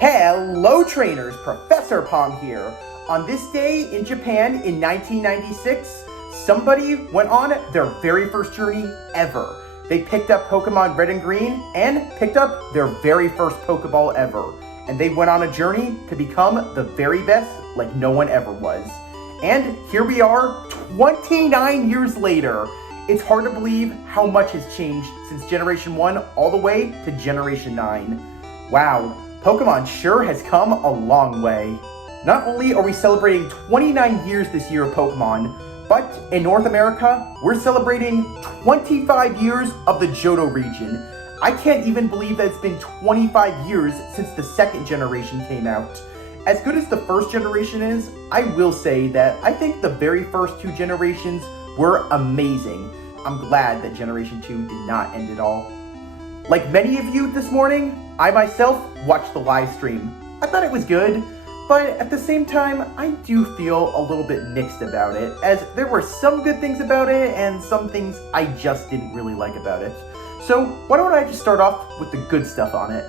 Hello trainers, Professor Pong here. On this day in Japan in 1996, somebody went on their very first journey ever. They picked up Pokemon Red and Green and picked up their very first Pokeball ever. And they went on a journey to become the very best like no one ever was. And here we are 29 years later. It's hard to believe how much has changed since Generation 1 all the way to Generation 9. Wow, Pokemon sure has come a long way. Not only are we celebrating 29 years this year of Pokemon, but in North America, we're celebrating 25 years of the Johto region. I can't even believe that it's been 25 years since the second generation came out. As good as the first generation is, I will say that I think the very first two generations were amazing. I'm glad that Generation 2 did not end it all. Like many of you this morning, I myself watched the live stream. I thought it was good, but at the same time, I do feel a little bit mixed about it, as there were some good things about it and some things I just didn't really like about it. So why don't I just start off with the good stuff on it.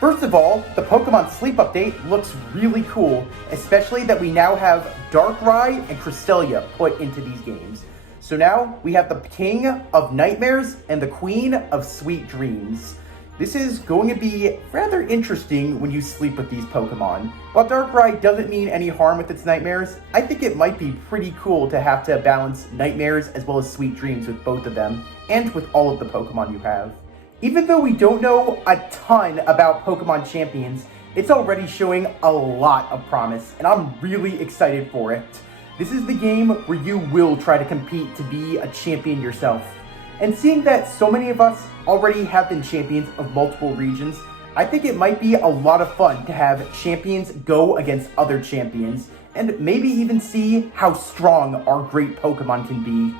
First of all, the Pokemon Sleep Update looks really cool, especially that we now have Darkrai and Cresselia put into these games. So now we have the King of Nightmares and the Queen of Sweet Dreams. This is going to be rather interesting when you sleep with these Pokemon. While Darkrai doesn't mean any harm with its nightmares, I think it might be pretty cool to have to balance nightmares as well as sweet dreams with both of them, and with all of the Pokemon you have. Even though we don't know a ton about Pokemon Champions, it's already showing a lot of promise, and I'm really excited for it. This is the game where you will try to compete to be a champion yourself. And seeing that so many of us already have been champions of multiple regions, I think it might be a lot of fun to have champions go against other champions, and maybe even see how strong our great Pokemon can be.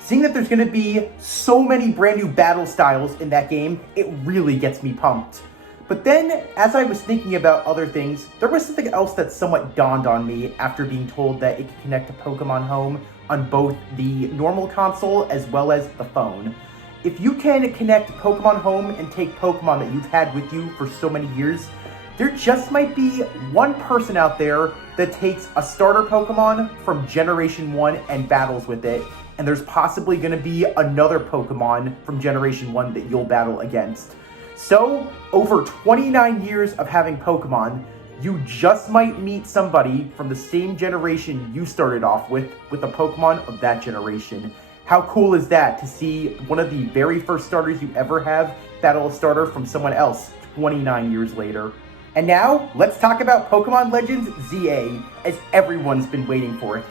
Seeing that there's going to be so many brand new battle styles in that game, it really gets me pumped. But then, as I was thinking about other things, there was something else that somewhat dawned on me after being told that it can connect to Pokemon Home on both the normal console as well as the phone. If you can connect Pokemon Home and take Pokemon that you've had with you for so many years, there just might be one person out there that takes a starter Pokemon from Generation 1 and battles with it, and there's possibly going to be another Pokemon from Generation 1 that you'll battle against. So, over 29 years of having Pokemon, you just might meet somebody from the same generation you started off with a Pokemon of that generation. How cool is that to see one of the very first starters you ever have battle a starter from someone else 29 years later? And now, let's talk about Pokemon Legends ZA, as everyone's been waiting for it.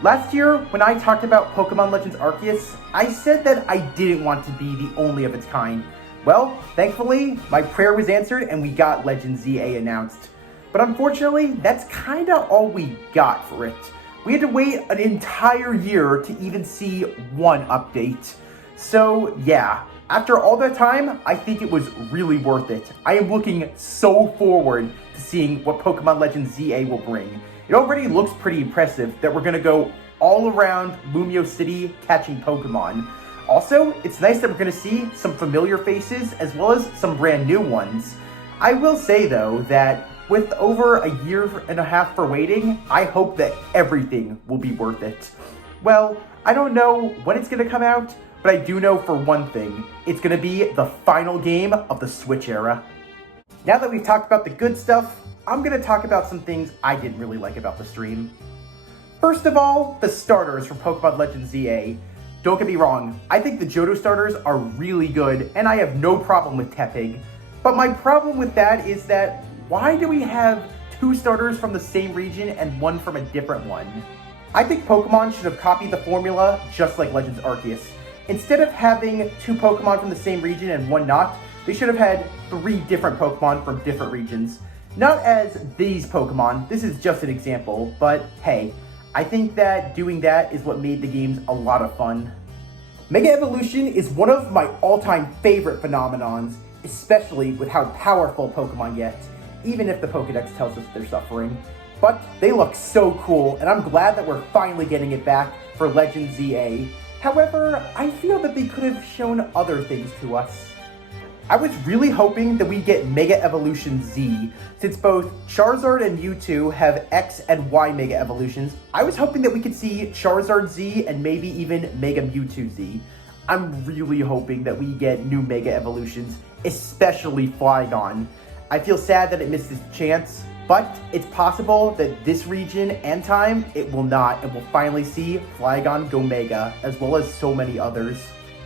Last year, when I talked about Pokemon Legends Arceus, I said that I didn't want to be the only of its kind. Well, thankfully, my prayer was answered and we got Legends ZA announced. But unfortunately, that's kinda all we got for it. We had to wait an entire year to even see one update. So yeah, after all that time, I think it was really worth it. I am looking so forward to seeing what Pokemon Legends ZA will bring. It already looks pretty impressive that we're gonna go all around Mumio City catching Pokemon. Also, it's nice that we're gonna see some familiar faces as well as some brand new ones. I will say though that with over a year and a half for waiting, I hope that everything will be worth it. Well, I don't know when it's gonna come out, but I do know for one thing, it's gonna be the final game of the Switch era. Now that we've talked about the good stuff, I'm gonna talk about some things I didn't really like about the stream. First of all, the starters from Pokemon Legends ZA. Don't get me wrong, I think the Johto starters are really good, and I have no problem with Tepig. But my problem with that is that, why do we have two starters from the same region and one from a different one? I think Pokemon should have copied the formula just like Legends Arceus. Instead of having two Pokemon from the same region and one not, they should have had 3 different Pokemon from different regions. Not as these Pokemon, this is just an example, but hey, I think that doing that is what made the games a lot of fun. Mega Evolution is one of my all-time favorite phenomenons, especially with how powerful Pokemon get, even if the Pokedex tells us they're suffering. But they look so cool, and I'm glad that we're finally getting it back for Legends ZA. However, I feel that they could have shown other things to us. I was really hoping that we'd get Mega Evolution Z. Since both Charizard and Mewtwo have X and Y Mega Evolutions, I was hoping that we could see Charizard Z and maybe even Mega Mewtwo Z. I'm really hoping that we get new Mega Evolutions, especially Flygon. I feel sad that it missed its chance, but it's possible that this region and time, it will not, and we'll finally see Flygon go Mega, as well as so many others.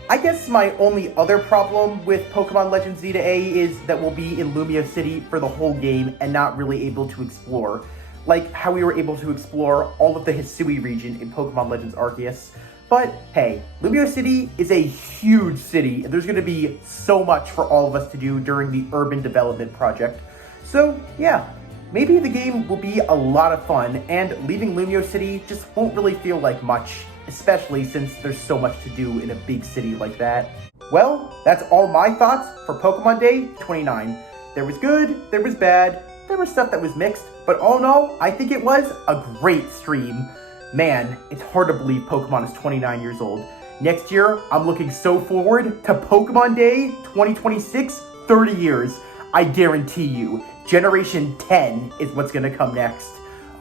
I guess my only other problem with Pokemon Legends Z to A is that we'll be in Lumio City for the whole game and not really able to explore. Like how we were able to explore all of the Hisui region in Pokemon Legends Arceus. But hey, Lumio City is a huge city, and there's going to be so much for all of us to do during the urban development project. So yeah, maybe the game will be a lot of fun, and leaving Lumio City just won't really feel like much, especially since there's so much to do in a big city like that. Well, that's all my thoughts for Pokemon Day 29. There was good, there was bad, there was stuff that was mixed, but all in all, I think it was a great stream. Man, it's hard to believe Pokemon is 29 years old. Next year, I'm looking so forward to Pokemon Day 2026, 30 years. I guarantee you, Generation 10 is what's gonna come next.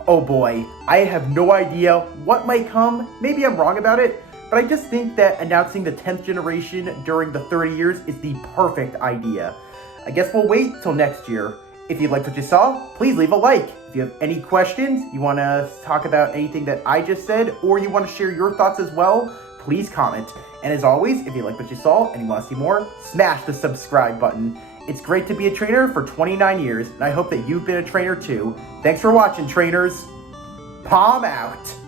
Oh boy, I have no idea what might come. Maybe I'm wrong about it, but I just think that announcing the 10th generation during the 30 years is the perfect idea. I guess we'll wait till next year. If you liked what you saw, please leave a like. If you have any questions, you want to talk about anything that I just said, or you want to share your thoughts as well, please comment. And as always, if you liked what you saw and you want to see more, smash the subscribe button. It's great to be a trainer for 29 years, and I hope that you've been a trainer too. Thanks for watching, trainers. Palm out.